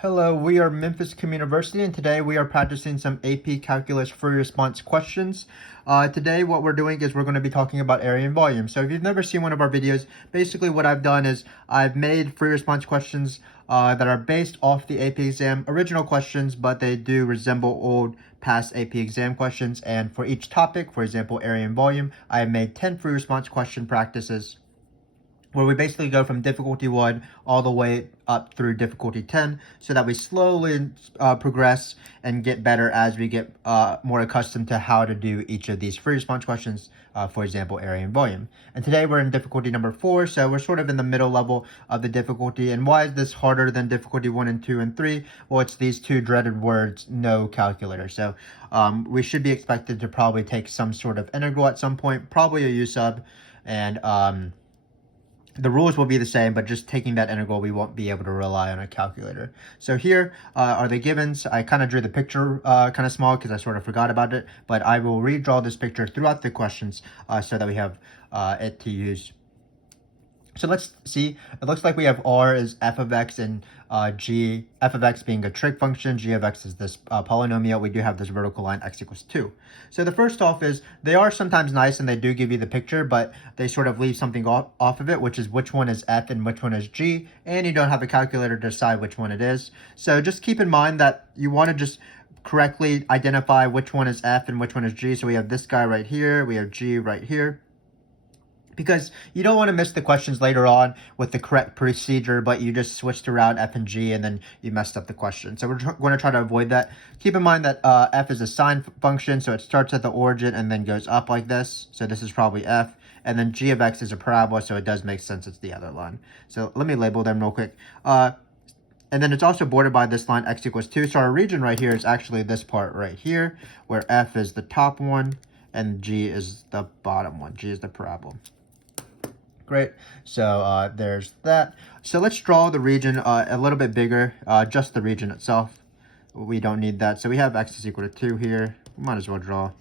Hello, we are Memphis Community University, and today we are practicing some AP Calculus free response questions. Today what we're doing is we're going to be talking about area and volume. So if you've never seen one of our videos, basically what I've done is I've made free response questions that are based off the AP exam original questions, but they do resemble old past AP exam questions. And for each topic, for example, area and volume, I have made 10 free response question practices where we basically go from difficulty 1 all the way up through difficulty 10 so that we slowly progress and get better as we get more accustomed to how to do each of these free response questions, for example, area and volume. And today we're in difficulty number 4, so we're sort of in the middle level of the difficulty. And why is this harder than difficulty 1 and 2 and 3? Well, it's these two dreaded words, no calculator. So we should be expected to probably take some sort of integral at some point, probably a U sub, and the rules will be the same, but just taking that integral, we won't be able to rely on a calculator. So here are the givens. I kind of drew the picture kind of small because I sort of forgot about it, but I will redraw this picture throughout the questions so that we have it to use. So let's see, it looks like we have R is f of x and g, f of x being a trig function, g of x is this polynomial. We do have this vertical line x equals 2. So the first off is they are sometimes nice and they do give you the picture, but they sort of leave something off of it, which is which one is f and which one is g, and you don't have a calculator to decide which one it is. So just keep in mind that you want to just correctly identify which one is f and which one is g. So we have this guy right here, we have g right here, because you don't want to miss the questions later on with the correct procedure, but you just switched around f and g and then you messed up the question. So we're going to try to avoid that. Keep in mind that f is a sine function, so it starts at the origin and then goes up like this. So this is probably f. And then g of x is a parabola, so it does make sense it's the other line. So let me label them real quick. And then it's also bordered by this line x equals 2. So our region right here is actually this part right here, where f is the top one and g is the bottom one. G is the parabola. Great, so there's that. So let's draw the region a little bit bigger, just the region itself. We don't need that. So we have x is equal to 2 here. We might as well draw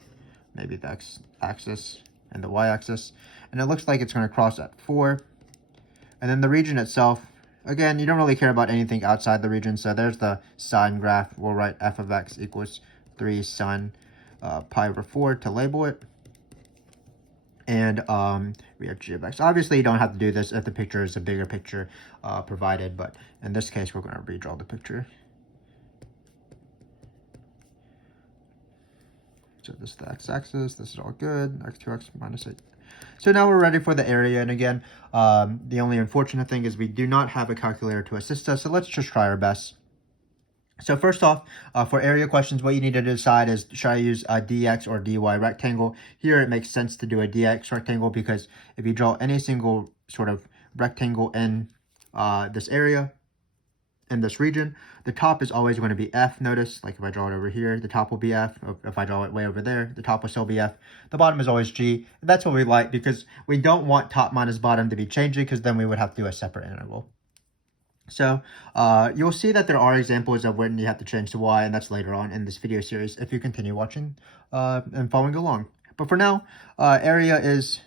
maybe the x-axis and the y-axis. And it looks like it's going to cross at 4. And then the region itself, again, you don't really care about anything outside the region. So there's the sine graph. We'll write f of x equals 3 sine pi over 4 to label it. And we have g of x. Obviously, you don't have to do this if the picture is a bigger picture provided, but in this case, we're going to redraw the picture. So this is the x-axis. This is all good. x2x minus 8. So now we're ready for the area. And again, the only unfortunate thing is we do not have a calculator to assist us. So let's just try our best. So first off, for area questions, what you need to decide is, should I use a dx or dy rectangle? Here it makes sense to do a dx rectangle because if you draw any single sort of rectangle in this area, in this region, the top is always going to be f. Notice, like if I draw it over here, the top will be f. If I draw it way over there, the top will still be f. The bottom is always g. And that's what we like because we don't want top minus bottom to be changing because then we would have to do a separate integral. So you'll see that there are examples of when you have to change to y, and that's later on in this video series if you continue watching and following along. But for now, area is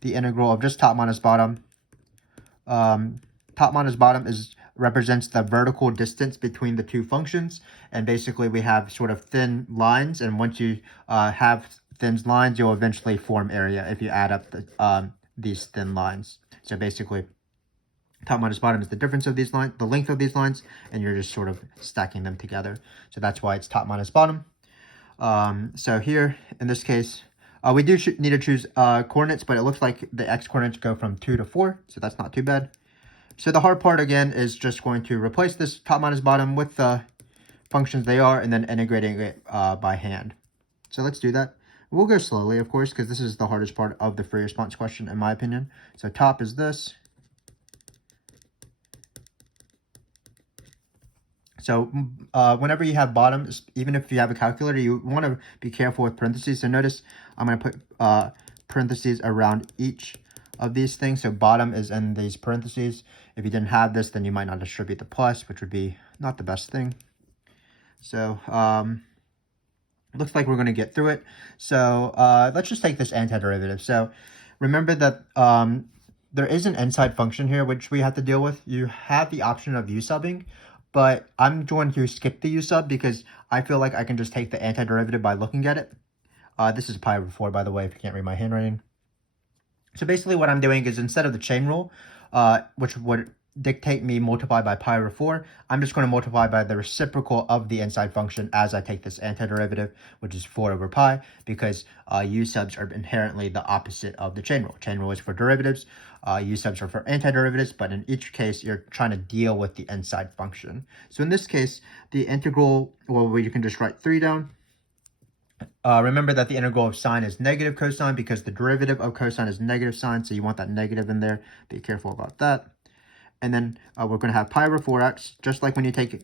the integral of just top minus bottom. Top minus bottom represents the vertical distance between the two functions, and basically we have sort of thin lines, and once you have thin lines, you'll eventually form area if you add up these thin lines. So basically, top minus bottom is the difference of these lines, the length of these lines, and you're just sort of stacking them together. So that's why it's top minus bottom. So here, in this case, we do need to choose coordinates, but it looks like the x coordinates go from 2 to 4, so that's not too bad. So the hard part, again, is just going to replace this top minus bottom with the functions they are, and then integrating it by hand. So let's do that. We'll go slowly, of course, because this is the hardest part of the free response question, in my opinion. So top is this. So whenever you have bottoms, even if you have a calculator, you want to be careful with parentheses. So notice I'm going to put parentheses around each of these things. So bottom is in these parentheses. If you didn't have this, then you might not distribute the plus, which would be not the best thing. So it looks like we're going to get through it. So let's just take this antiderivative. So remember that there is an inside function here, which we have to deal with. You have the option of u subbing, but I'm going to skip the u sub because I feel like I can just take the antiderivative by looking at it. This is pi over 4, by the way, if you can't read my handwriting. So basically what I'm doing is instead of the chain rule, which would dictate me multiply by pi over 4, I'm just going to multiply by the reciprocal of the inside function as I take this antiderivative, which is 4 over pi, because u subs are inherently the opposite of the chain rule. Chain rule is for derivatives, u subs are for antiderivatives, but in each case, you're trying to deal with the inside function. So in this case, the integral, well, you can just write 3 down. Remember that the integral of sine is negative cosine because the derivative of cosine is negative sine, so you want that negative in there. Be careful about that. And then we're going to have pi over 4x, just like when you take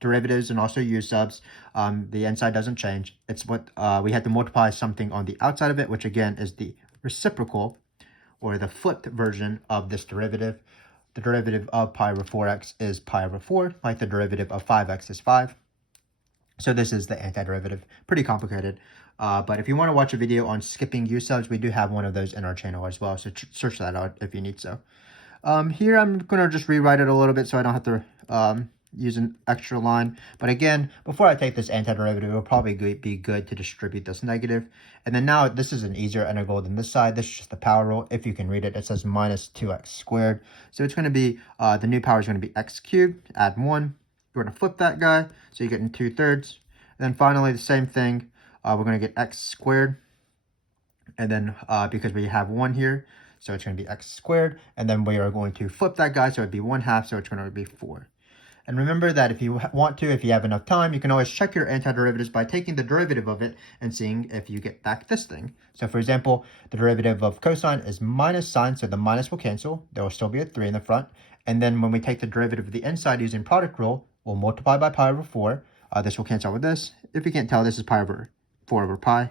derivatives and also u subs, the inside doesn't change. It's what we had to multiply something on the outside of it, which again is the reciprocal or the flipped version of this derivative. The derivative of pi over 4x is pi over 4, like the derivative of 5x is 5. So this is the antiderivative. Pretty complicated. But if you want to watch a video on skipping u subs, we do have one of those in our channel as well. So search that out if you need so. Here I'm going to just rewrite it a little bit so I don't have to use an extra line. But again, before I take this antiderivative, it will probably be good to distribute this negative. And then now this is an easier integral than this side. This is just the power rule. If you can read it, it says minus 2x squared. So it's going to be, the new power is going to be x cubed, add 1. We're going to flip that guy, so you get in 2/3. And then finally, the same thing, we're going to get x squared. And then because we have 1 here, so it's going to be x squared. And then we are going to flip that guy, so it'd be 1/2, so it's going to be 4. And remember that if you want to, if you have enough time, you can always check your antiderivatives by taking the derivative of it and seeing if you get back this thing. So for example, the derivative of cosine is minus sine, so the minus will cancel. There will still be a 3 in the front. And then when we take the derivative of the inside using product rule, we'll multiply by pi over 4. This will cancel out with this. If you can't tell, this is pi over 4 over pi.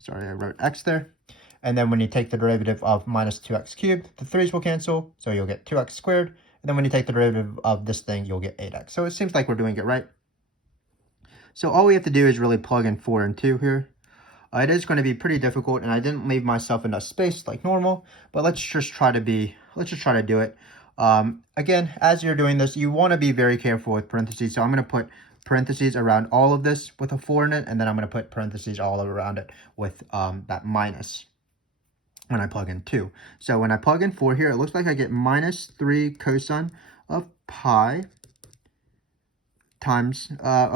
Sorry, I wrote x there. And then when you take the derivative of minus 2x cubed, the 3's will cancel, so you'll get 2x squared. And then when you take the derivative of this thing, you'll get 8x. So it seems like we're doing it right. So all we have to do is really plug in 4 and 2 here. It is going to be pretty difficult, and I didn't leave myself enough space like normal, but let's just try to do it. Again, as you're doing this, you want to be very careful with parentheses. So I'm going to put parentheses around all of this with a 4 in it, and then I'm going to put parentheses all around it with that minus when I plug in 2. So when I plug in 4 here, it looks like I get minus 3 cosine of pi times,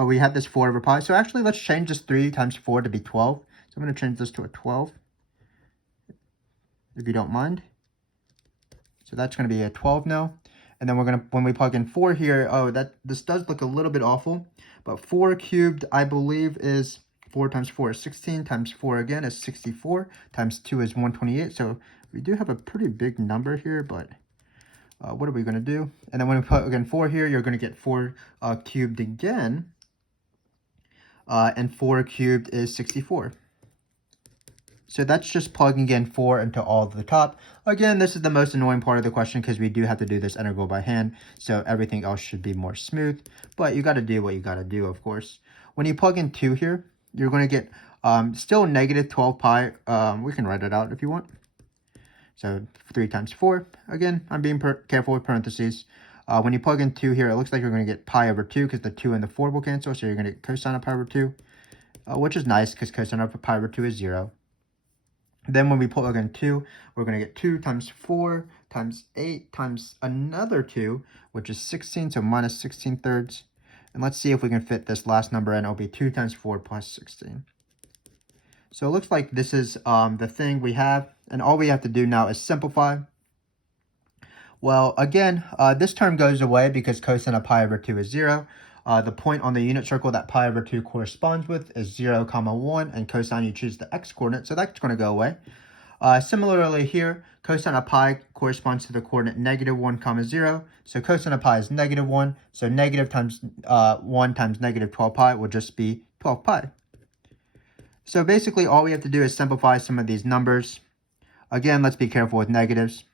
we have this 4 over pi. So actually, let's change this 3 times 4 to be 12. So I'm going to change this to a 12, if you don't mind. So that's going to be a 12 now. And then we're going to, when we plug in 4 here, this does look a little bit awful. But 4 cubed, I believe, is 4 times 4 is 16, times 4 again is 64, times 2 is 128. So we do have a pretty big number here, but what are we going to do? And then when we plug in 4 here, you're going to get 4 cubed again. And 4 cubed is 64. So that's just plugging in 4 into all of the top. Again, this is the most annoying part of the question because we do have to do this integral by hand. So everything else should be more smooth. But you got to do what you got to do, of course. When you plug in 2 here, you're going to get still negative 12 pi. We can write it out if you want. So 3 times 4. Again, I'm being careful with parentheses. When you plug in 2 here, it looks like you're going to get pi over 2 because the 2 and the 4 will cancel. So you're going to get cosine of pi over 2, which is nice because cosine of pi over 2 is 0. Then when we plug in 2, we're going to get 2 times 4 times 8 times another 2, which is 16, so minus 16/3. And let's see if we can fit this last number in. It'll be 2 times 4 plus 16. So it looks like this is the thing we have, and all we have to do now is simplify. Well, again, this term goes away because cosine of pi over 2 is 0. The point on the unit circle that pi over 2 corresponds with is 0, 1, and cosine, you choose the x coordinate, so that's going to go away. Similarly here, cosine of pi corresponds to the coordinate negative 1, 0, so cosine of pi is negative 1, so negative times 1 times negative 12 pi will just be 12 pi. So basically all we have to do is simplify some of these numbers. Again, let's be careful with negatives.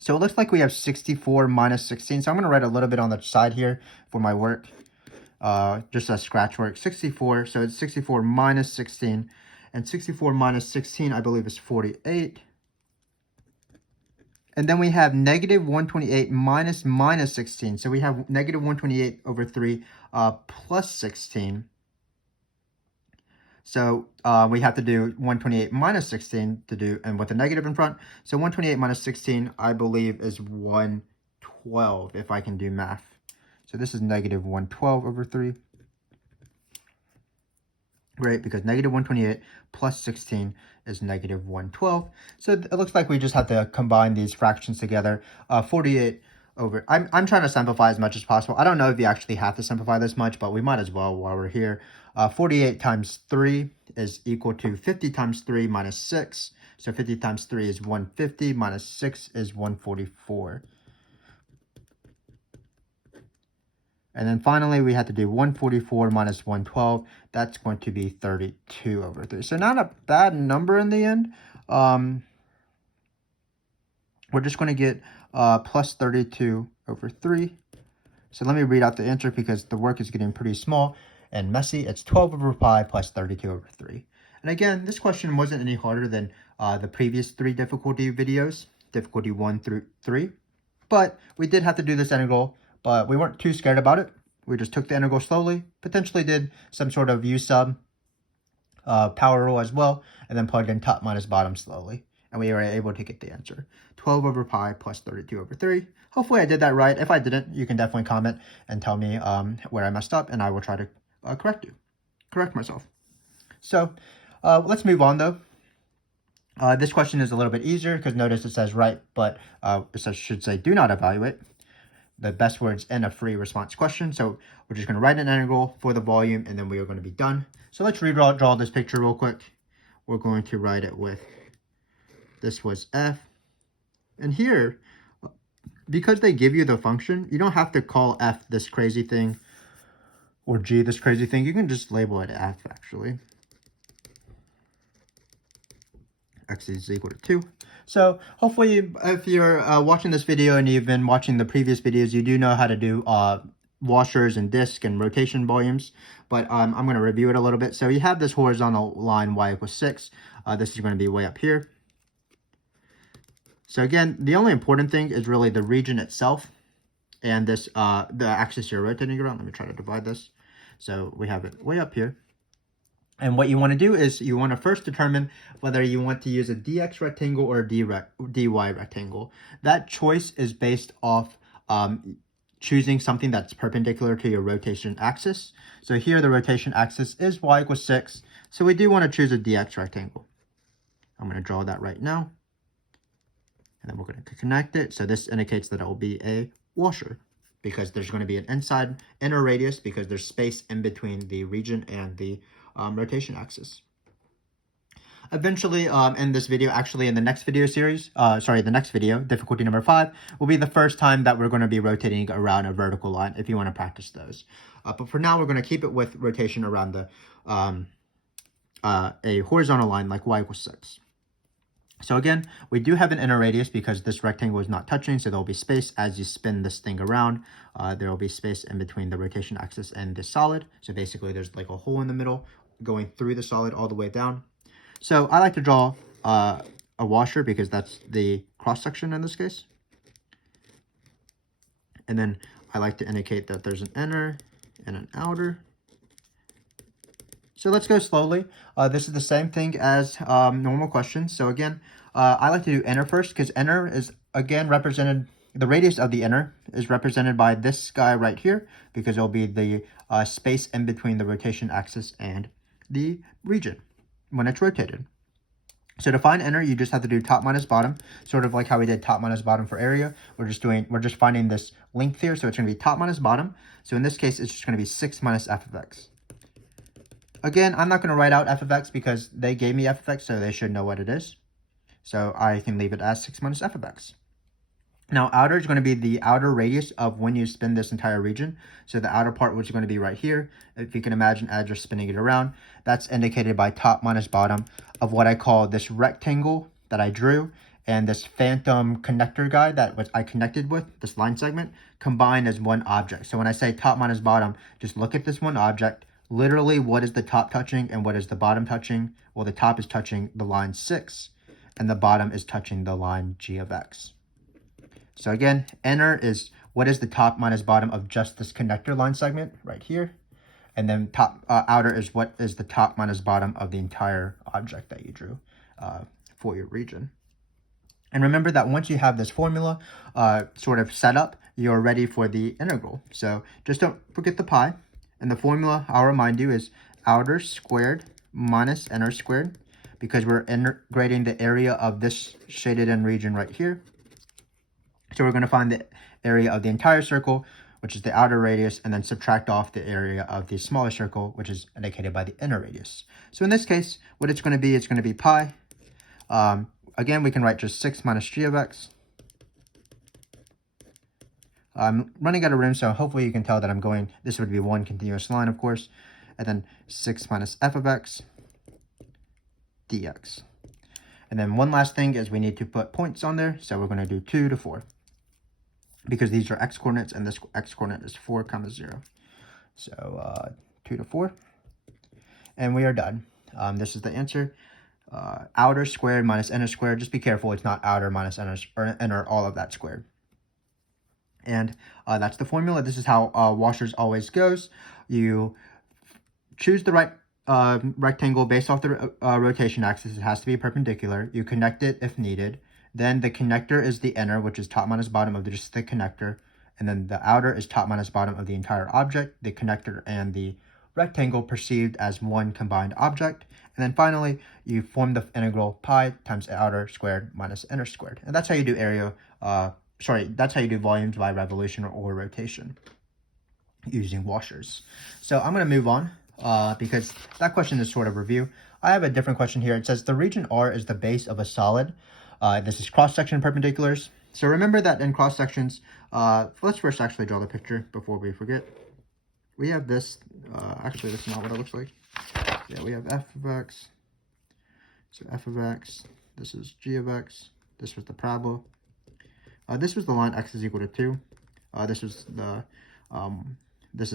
So it looks like we have 64 minus 16. So I'm going to write a little bit on the side here for my work. Just as scratch work. 64. So it's 64 minus 16. And 64 minus 16, I believe, is 48. And then we have negative 128 minus minus 16. So we have negative 128 over 3 plus 16. So we have to do 128 minus 16 to do, and with a negative in front. So 128 minus 16, I believe, is 112, if I can do math. So this is negative 112 over 3. Great, because negative 128 plus 16 is negative 112. So it looks like we just have to combine these fractions together. 48 over, I'm trying to simplify as much as possible. I don't know if you actually have to simplify this much, but we might as well while we're here. 48 times 3 is equal to 50 times 3 minus 6. So 50 times 3 is 150 minus 6 is 144. And then finally, we have to do 144 minus 112. That's going to be 32 over 3. So not a bad number in the end. We're just going to get plus 32 over 3. So let me read out the answer because the work is getting pretty small and messy. It's 12 over pi plus 32 over 3. And again, this question wasn't any harder than the previous 3 difficulty videos, difficulty 1 through 3. But we did have to do this integral, but we weren't too scared about it. We just took the integral slowly, potentially did some sort of U sub power rule as well, and then plugged in top minus bottom slowly. And we were able to get the answer. 12 over pi plus 32 over 3. Hopefully I did that right. If I didn't, you can definitely comment and tell me where I messed up, and I will try to correct myself. So let's move on though. This question is a little bit easier because notice it says right, but it should say do not evaluate the best words in a free response question. So we're just going to write an integral for the volume, and then we are going to be done. So let's draw this picture real quick. We're going to write it with, this was f. And here, because they give you the function, you don't have to call f this crazy thing or g this crazy thing. You can just label it f, actually. X is equal to 2. So hopefully if you're watching this video and you've been watching the previous videos, you do know how to do washers and disk and rotation volumes. But I'm going to review it a little bit. So you have this horizontal line y equals 6. This is going to be way up here. So again, the only important thing is really the region itself and this the axis you're rotating around. Let me try to divide this. So we have it way up here. And what you want to do is you want to first determine whether you want to use a dx rectangle or a dy rectangle. That choice is based off choosing something that's perpendicular to your rotation axis. So here the rotation axis is y equals 6. So we do want to choose a dx rectangle. I'm going to draw that right now. And then we're going to connect it. So this indicates that it will be a washer because there's going to be an inner radius because there's space in between the region and the rotation axis. Eventually, in this video, actually in the next video series, the next video, difficulty number 5, will be the first time that we're going to be rotating around a vertical line if you want to practice those. But for now, we're going to keep it with rotation around the a horizontal line like y equals 6. So again, we do have an inner radius because this rectangle is not touching, so there will be space as you spin this thing around. There will be space in between the rotation axis and the solid. So basically, there's like a hole in the middle going through the solid all the way down. So I like to draw a washer because that's the cross section in this case. And then I like to indicate that there's an inner and an outer. So let's go slowly. This is the same thing as normal questions. So again, I like to do inner first because inner is again represented, the radius of the inner is represented by this guy right here because it'll be the space in between the rotation axis and the region when it's rotated. So to find inner, you just have to do top minus bottom, sort of like how we did top minus bottom for area. We're just finding this length here, so it's going to be top minus bottom. So in this case, it's just going to be 6 minus f of x. Again, I'm not going to write out f of x because they gave me f of x, so they should know what it is. So I can leave it as 6 minus f of x. Now, outer is going to be the outer radius of when you spin this entire region. So the outer part, which is going to be right here, if you can imagine as you're spinning it around, that's indicated by top minus bottom of what I call this rectangle that I drew and this phantom connector guy that I connected with, this line segment, combined as one object. So when I say top minus bottom, just look at this one object. Literally, what is the top touching and what is the bottom touching? Well, the top is touching the line 6, and the bottom is touching the line g of x. So again, inner is what is the top minus bottom of just this connector line segment right here. And then outer is what is the top minus bottom of the entire object that you drew for your region. And remember that once you have this formula sort of set up, you're ready for the integral. So just don't forget the pi. And the formula, I'll remind you, is outer squared minus inner squared, because we're integrating the area of this shaded in region right here. So we're going to find the area of the entire circle, which is the outer radius, and then subtract off the area of the smaller circle, which is indicated by the inner radius. So in this case, what it's going to be pi. Again, we can write just 6 minus g of x. I'm running out of room, so hopefully you can tell that I'm going, this would be one continuous line, of course, and then 6 minus f of x dx. And then one last thing is we need to put points on there, so we're going to do 2 to 4. Because these are x-coordinates, and this x-coordinate is 4, 0. So 2 to 4. And we are done. This is the answer. Outer squared minus inner squared. Just be careful, it's not outer minus inner, or inner, all of that squared. And that's the formula. This is how washers always goes. You choose the right rectangle based off the rotation axis. It has to be perpendicular. You connect it if needed. Then the connector is the inner, which is top minus bottom of just the connector. And then the outer is top minus bottom of the entire object, the connector and the rectangle perceived as one combined object. And then finally, you form the integral pi times outer squared minus inner squared. And that's how you do that's how you do volumes by revolution or rotation using washers. So I'm going to move on because that question is sort of review. I have a different question here. It says the region R is the base of a solid. This is cross-section perpendiculars. So remember that in cross-sections, let's first actually draw the picture before we forget. We have this, actually this is not what it looks like. Yeah, we have f of x. So f of x, this is g of x. This was the parabola. This was the line x is equal to 2. This is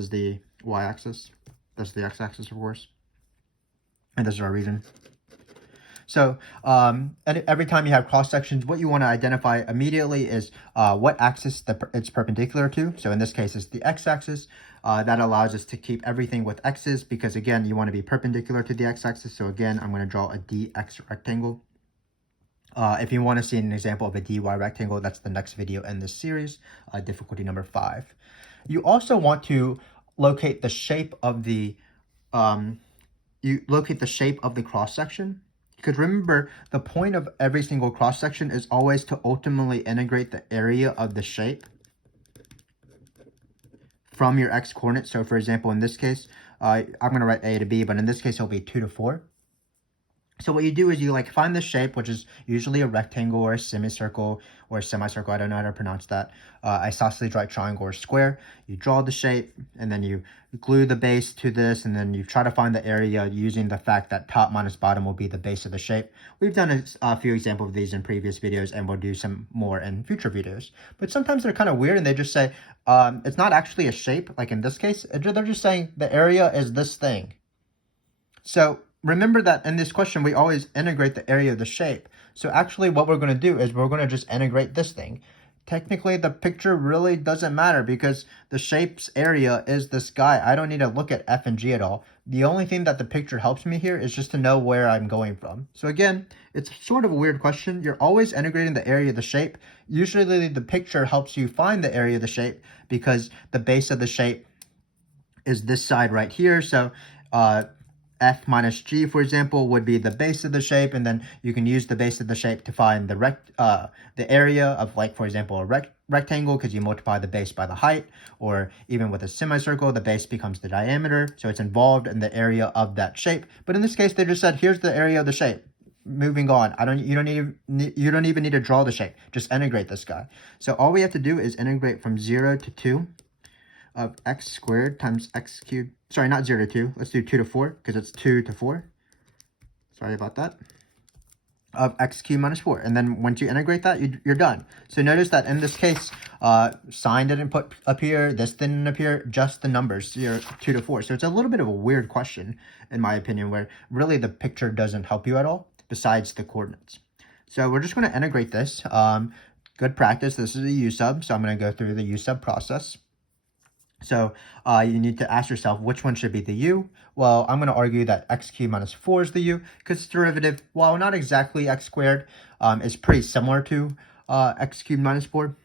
the y-axis. This is the x-axis, of course. And this is our region. So and every time you have cross sections, what you want to identify immediately is what axis it's perpendicular to. So in this case, it's the x-axis. That allows us to keep everything with x's because, again, you want to be perpendicular to the x-axis. So again, I'm going to draw a dx rectangle. If you want to see an example of a dy rectangle, that's the next video in this series, difficulty number 5. You also want to locate the shape of the cross section. Because remember, the point of every single cross section is always to ultimately integrate the area of the shape from your x coordinate. So for example, in this case, I'm going to write a to b, but in this case, it'll be 2 to 4. So what you do is you find the shape, which is usually a rectangle or a semicircle or a semicircle. I don't know how to pronounce that. Isosceles right triangle or square. You draw the shape and then you glue the base to this, and then you try to find the area using the fact that top minus bottom will be the base of the shape. We've done a few examples of these in previous videos, and we'll do some more in future videos. But sometimes they're kind of weird, and they just say it's not actually a shape. Like in this case, they're just saying the area is this thing. So remember that in this question, we always integrate the area of the shape. So actually what we're going to do is we're going to just integrate this thing. Technically, the picture really doesn't matter because the shape's area is this guy. I don't need to look at f and g at all. The only thing that the picture helps me here is just to know where I'm going from. So again, it's sort of a weird question. You're always integrating the area of the shape. Usually the picture helps you find the area of the shape because the base of the shape is this side right here. So f minus g, for example, would be the base of the shape, and then you can use the base of the shape to find the area of, like, for example, a rectangle, because you multiply the base by the height, or even with a semicircle, the base becomes the diameter, so it's involved in the area of that shape. But in this case, they just said, here's the area of the shape. Moving on, you don't even need to draw the shape. Just integrate this guy. So all we have to do is integrate from 0 to 2 of x squared times x cubed. Sorry, not 0 to 2. Let's do 2 to 4 because it's 2 to 4. Sorry about that. Of x cubed minus 4. And then once you integrate that, you're done. So notice that in this case, sign didn't appear, this didn't appear, just the numbers, 2 to 4. So it's a little bit of a weird question, in my opinion, where really the picture doesn't help you at all, besides the coordinates. So we're just going to integrate this. good practice. This is a U sub, so I'm going to go through the U sub process. So you need to ask yourself which one should be the u. Well, I'm going to argue that x cubed minus 4 is the u, because its derivative, while not exactly x squared, is pretty similar to x cubed minus 4.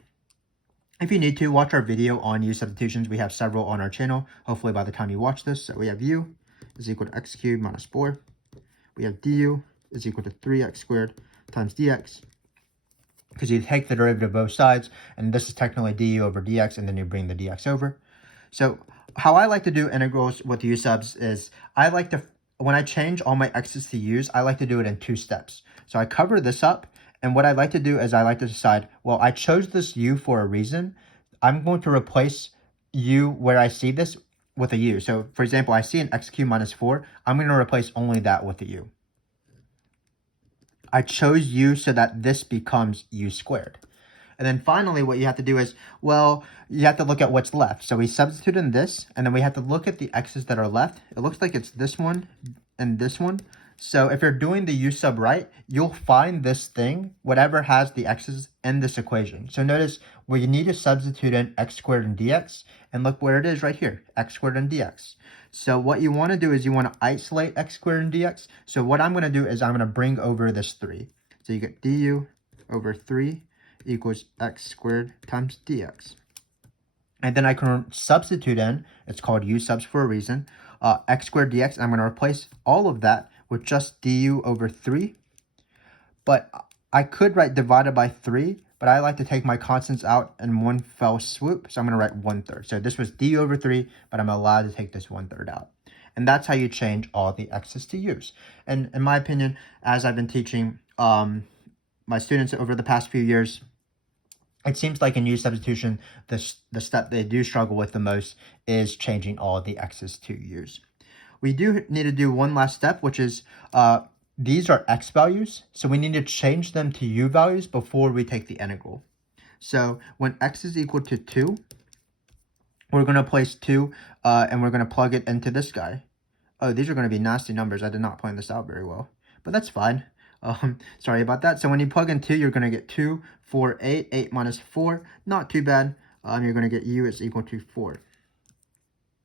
If you need to, watch our video on u substitutions. We have several on our channel, hopefully by the time you watch this. So we have u is equal to x cubed minus 4. We have du is equal to 3x squared times dx, because you take the derivative of both sides, and this is technically du over dx, and then you bring the dx over. So how I like to do integrals with u subs is I like to, when I change all my x's to u's, I like to do it in 2 steps. So I cover this up, and what I like to do is I like to decide, well, I chose this u for a reason. I'm going to replace u where I see this with a u. So for example, I see an x cubed minus 4. I'm going to replace only that with a u. I chose u so that this becomes u squared. And then finally, what you have to do is, well, you have to look at what's left. So we substitute in this, and then we have to look at the x's that are left. It looks like it's this one and this one. So if you're doing the u sub right, you'll find this thing, whatever has the x's in this equation. So notice where you need to substitute in x squared and dx, and look where it is right here, x squared and dx. So what you want to do is you want to isolate x squared and dx. So what I'm going to do is I'm going to bring over this 3. So you get du over 3 equals x squared times dx. And then I can substitute in, it's called u subs for a reason, x squared dx. I'm going to replace all of that with just du over 3. But I could write divided by 3, but I like to take my constants out in one fell swoop. So I'm going to write 1/3. So this was du over 3, but I'm allowed to take this 1/3 out. And that's how you change all the x's to u's. And in my opinion, as I've been teaching my students over the past few years, it seems like in u substitution, the step they do struggle with the most is changing all the x's to u's. We do need to do one last step, which is these are x values, so we need to change them to u values before we take the integral. So when x is equal to 2, we're going to place 2, and we're going to plug it into this guy. Oh, these are going to be nasty numbers. I did not plan this out very well, but that's fine. Sorry about that. So when you plug in 2, you're going to get 2, 4, 8. 8 minus 4, not too bad. You're going to get u is equal to 4.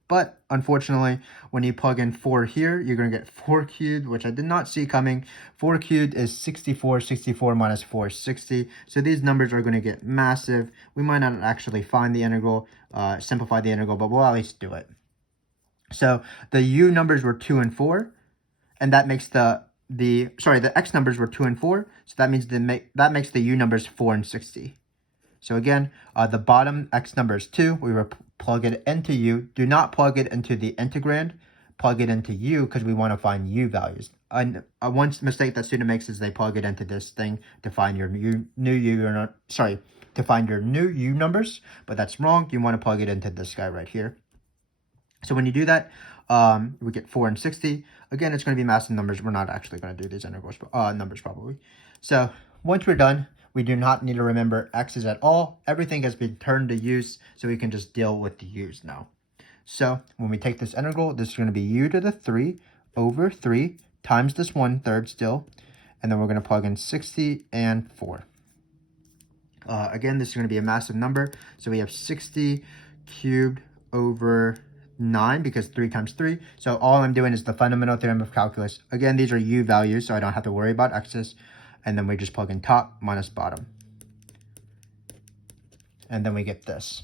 But unfortunately, when you plug in 4 here, you're going to get 4 cubed, which I did not see coming. 4 cubed is 64. 64 minus 4 is 60. So these numbers are going to get massive. We might not actually find the integral, simplify the integral, but we'll at least do it. So the u numbers were 2 and 4, and that makes the x numbers were 2 and 4, so that means that makes the u numbers 4 and 60. So again, the bottom x number is 2. We will plug it into u. Do not plug it into the integrand. Plug it into u because we want to find u values. And one mistake that student makes is they plug it into this thing to find your to find your new u numbers, but that's wrong. You want to plug it into this guy right here. So when you do that, we get 4 and 60. Again, it's going to be massive numbers. We're not actually going to do these integrals, numbers probably. So once we're done, we do not need to remember x's at all. Everything has been turned to u's, so we can just deal with the u's now. So when we take this integral, this is going to be u to the 3 over 3 times this 1/3 still. And then we're going to plug in 60 and 4. Again, this is going to be a massive number. So we have 60 cubed over 9 because 3 times 3. So all I'm doing is the fundamental theorem of calculus. Again, these are u values, so I don't have to worry about x's. And then we just plug in top minus bottom. And then we get this.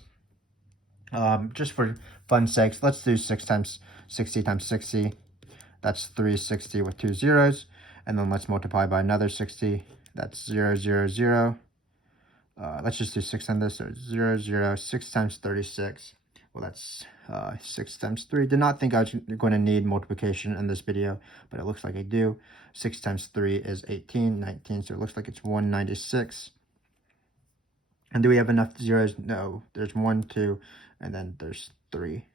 Just for fun's sakes, let's do 6 times 60 times 60. That's 360 with 2 zeros. And then let's multiply by another 60. That's 0, 0, 0. Let's just do 6 on this. So 0, 0, 6 times 36. Well, that's 6 times 3. Did not think I was going to need multiplication in this video, but it looks like I do. 6 times 3 is 18, 19, so it looks like it's 196. And do we have enough zeros? No, there's 1, 2, and then there's 3.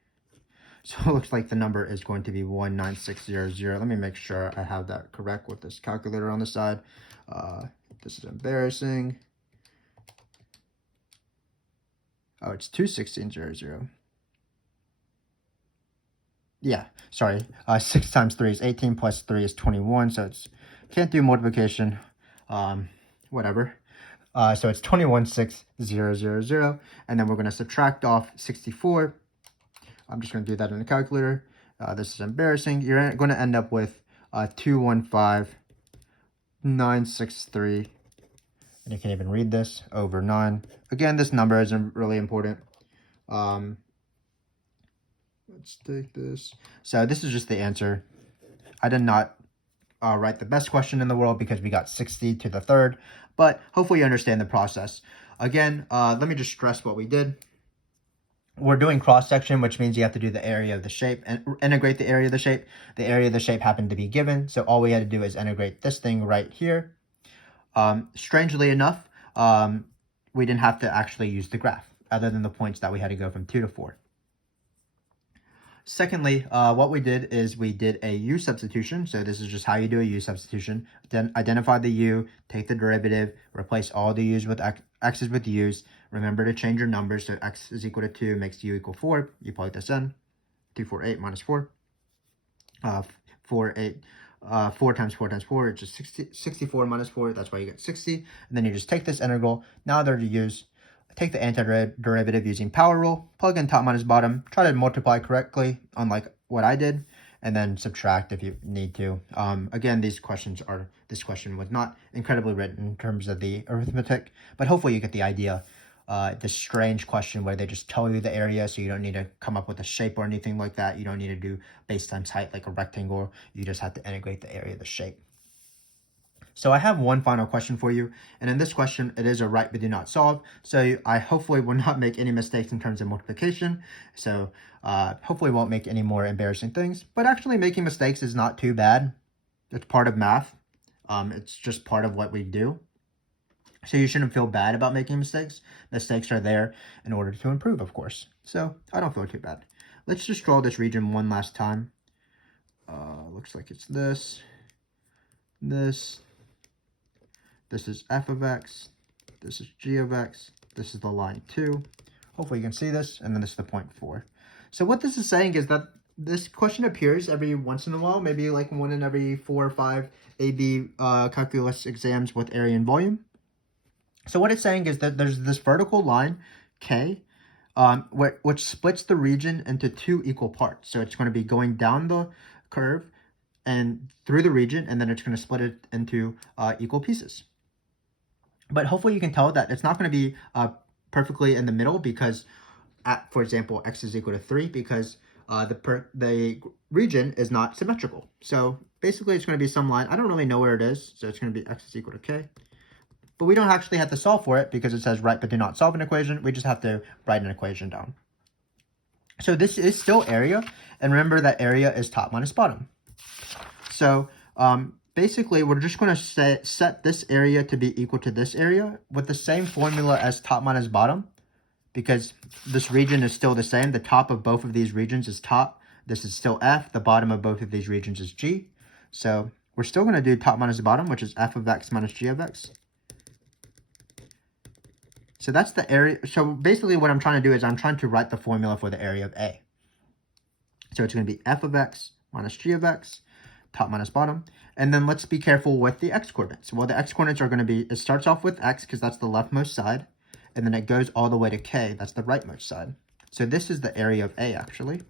So it looks like the number is going to be 19600. Let me make sure I have that correct with this calculator on the side. This is embarrassing. Oh, it's 21600. Yeah, sorry. 6 times 3 is 18 plus 3 is 21, so it's can't do multiplication. Whatever. So it's 21,600, and then we're going to subtract off 64. I'm just going to do that in a calculator. This is embarrassing. You're going to end up with 215,963. And you can even read this over 9. Again, this number isn't really important. Let's take this. So this is just the answer. I did not write the best question in the world because we got 60 to the third, but hopefully you understand the process. Again, let me just stress what we did. We're doing cross-section, which means you have to do the area of the shape and integrate the area of the shape. The area of the shape happened to be given, so all we had to do is integrate this thing right here. Strangely enough, we didn't have to actually use the graph, other than the points that we had to go from 2 to 4. Secondly, what we did is we did a u substitution. So this is just how you do a u substitution. Then identify the u, take the derivative, replace all the u's with x's with u's. Remember to change your numbers. So x is equal to 2 makes u equal 4. You plug this in. 248 minus 4. 4 times 4 times 4, it's just 64 minus 4. That's why you get 60. And then you just take this integral. Now they're to use. Take the antiderivative using power rule, plug in top minus bottom, try to multiply correctly, unlike what I did, and then subtract if you need to. Again, this question was not incredibly written in terms of the arithmetic, but hopefully you get the idea. This strange question where they just tell you the area, so you don't need to come up with a shape or anything like that. You don't need to do base times height like a rectangle. You just have to integrate the area of the shape. So I have one final question for you, and in this question, it is a write but do not solve. So I hopefully will not make any mistakes in terms of multiplication. So hopefully won't make any more embarrassing things, but actually making mistakes is not too bad. It's part of math. It's just part of what we do. So you shouldn't feel bad about making mistakes. Mistakes are there in order to improve, of course. So I don't feel too bad. Let's just draw this region one last time. Looks like it's this. This is f of x, this is g of x, this is the line 2. Hopefully you can see this, and then this is the point 4. So what this is saying is that this question appears every once in a while, maybe like 1 in every 4 or 5 AB calculus exams with area and volume. So what it's saying is that there's this vertical line, K, which splits the region into 2 equal parts. So it's going to be going down the curve and through the region, and then it's going to split it into equal pieces. But hopefully you can tell that it's not going to be perfectly in the middle because, for example, x is equal to 3 because the region is not symmetrical. So basically it's going to be some line. I don't really know where it is, so it's going to be x is equal to k. But we don't actually have to solve for it because it says write but do not solve an equation. We just have to write an equation down. So this is still area, and remember that area is top minus bottom. So basically, we're just going to set this area to be equal to this area with the same formula as top minus bottom, because this region is still the same. The top of both of these regions is top. This is still f. The bottom of both of these regions is g. So we're still going to do top minus bottom, which is f of x minus g of x. So that's the area. So basically what I'm trying to do is I'm trying to write the formula for the area of A. So it's going to be f of x minus g of x, top minus bottom. And then let's be careful with the x-coordinates. Well, the x-coordinates are going to be, it starts off with x because that's the leftmost side, and then it goes all the way to k, that's the rightmost side. So this is the area of A, actually.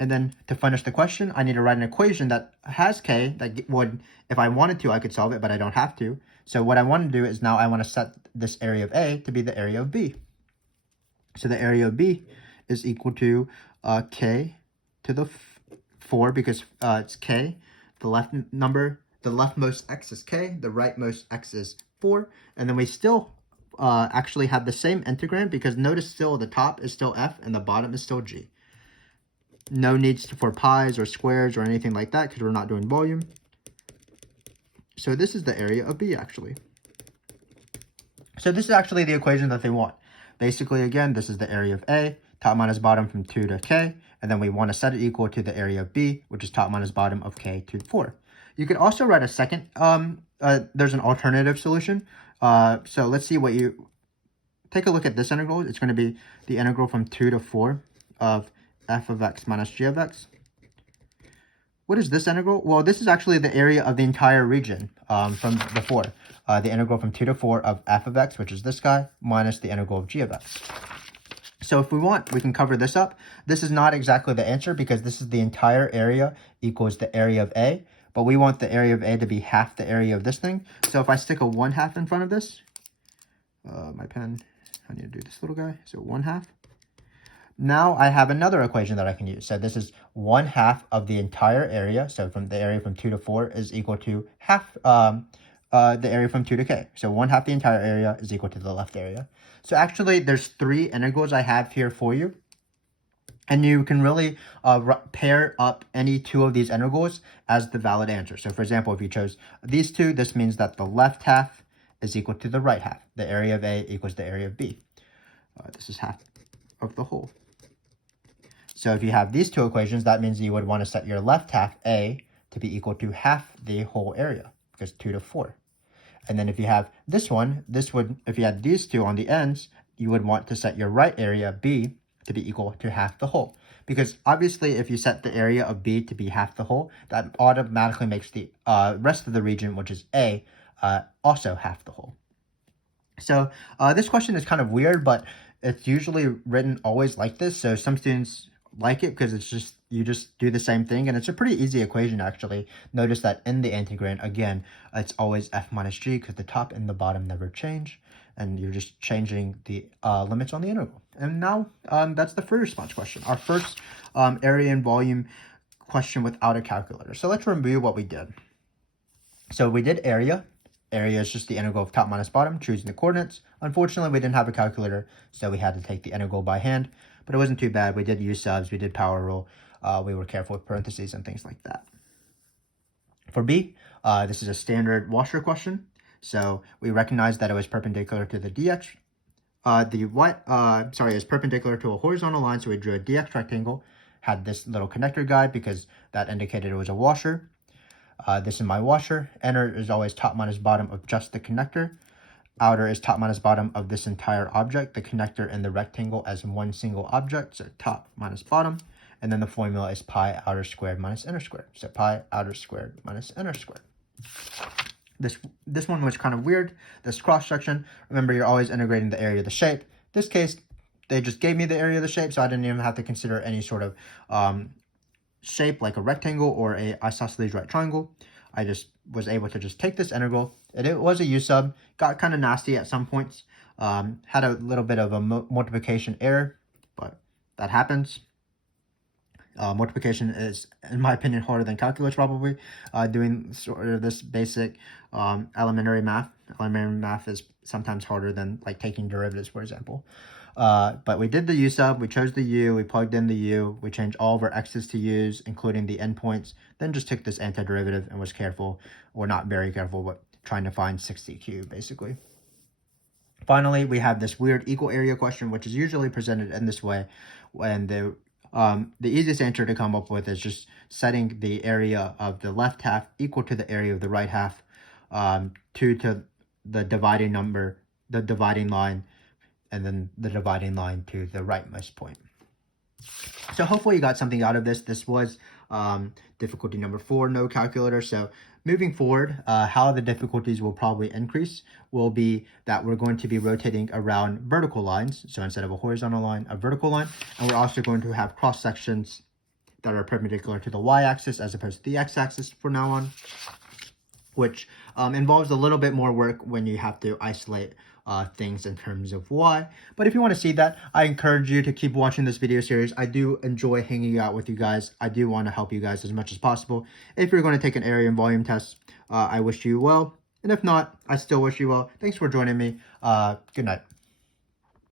And then to finish the question, I need to write an equation that has k, that would, if I wanted to, I could solve it, but I don't have to. So what I want to do is now I want to set this area of A to be the area of B. So the area of B is equal to k to the 4 because it's k. The leftmost x is k, the rightmost x is 4, and then we still actually have the same integrand because notice still the top is still f and the bottom is still g. No needs for pi's or squares or anything like that because we're not doing volume. So this is the area of B actually. So this is actually the equation that they want. Basically, again, this is the area of A, top minus bottom from 2 to k, and then we want to set it equal to the area of B, which is top minus bottom of k to 4. You could also write a second, there's an alternative solution. So let's see what you, take a look at this integral. It's going to be the integral from 2 to 4 of f of x minus g of x. what is this integral? Well, this is actually the area of the entire region from before. The integral from 2 to 4 of f of x, which is this guy, minus the integral of g of x. So if we want, we can cover this up. This is not exactly the answer because this is the entire area equals the area of A, but we want the area of A to be half the area of this thing. So if I stick a 1/2 in front of this, my pen, I need to do this little guy, so 1/2. Now I have another equation that I can use. So this is 1/2 of the entire area. So from the area from 2 to 4 is equal to half the area from 2 to k. So 1/2 the entire area is equal to the left area. So actually there's 3 integrals I have here for you. And you can really pair up any 2 of these integrals as the valid answer. So for example, if you chose these 2, this means that the left half is equal to the right half. The area of A equals the area of B. This is half of the whole. So if you have these 2 equations, that means you would want to set your left half A to be equal to half the whole area, because 2 to 4. And then if you have this one, if you had these 2 on the ends, you would want to set your right area B to be equal to half the whole. Because obviously if you set the area of B to be half the whole, that automatically makes the rest of the region, which is A, also half the whole. So this question is kind of weird, but it's usually written always like this. So some students like it because it's just, you just do the same thing, and it's a pretty easy equation actually. Notice that in the integrand, again, it's always f minus g because the top and the bottom never change, and you're just changing the limits on the integral. And now that's the free response question, our first area and volume question without a calculator. So let's review what we did. So we did area. Area is just the integral of top minus bottom, choosing the coordinates. Unfortunately, we didn't have a calculator, so we had to take the integral by hand, but it wasn't too bad. We did use subs, we did power rule, we were careful with parentheses and things like that. For B, this is a standard washer question. So we recognized that it was perpendicular to the dx. It's perpendicular to a horizontal line, so we drew a dx rectangle, had this little connector guide because that indicated it was a washer. This is my washer. Inner is always top minus bottom of just the connector. Outer is top minus bottom of this entire object, the connector and the rectangle as one single object, so top minus bottom. And then the formula is pi outer squared minus inner squared. So pi outer squared minus inner squared. This one was kind of weird. This cross section, remember you're always integrating the area of the shape. This case, they just gave me the area of the shape, so I didn't even have to consider any sort of shape like a rectangle or a isosceles right triangle. I just was able to just take this integral. It was a U sub, got kind of nasty at some points, had a little bit of a multiplication error, but that happens. Multiplication is, in my opinion, harder than calculus probably. Doing sort of this basic elementary math. Elementary math is sometimes harder than like taking derivatives, for example. But we did the U sub, we chose the U, we plugged in the U, we changed all of our x's to u's, including the endpoints, then just took this antiderivative and was careful, or not very careful, but trying to find 60q, basically. Finally, we have this weird equal area question, which is usually presented in this way, when the easiest answer to come up with is just setting the area of the left half equal to the area of the right half, to the dividing number, the dividing line, and then the dividing line to the rightmost point. So hopefully you got something out of this. This was difficulty number 4, no calculator. So moving forward, how the difficulties will probably increase will be that we're going to be rotating around vertical lines. So instead of a horizontal line, a vertical line. And we're also going to have cross sections that are perpendicular to the y-axis as opposed to the x-axis from now on, which involves a little bit more work when you have to isolate things in terms of y. But if you want to see that, I encourage you to keep watching this video series. I do enjoy hanging out with you guys. I do want to help you guys as much as possible. If you're going to take an area and volume test, I wish you well. And if not, I still wish you well. Thanks for joining me. Good night.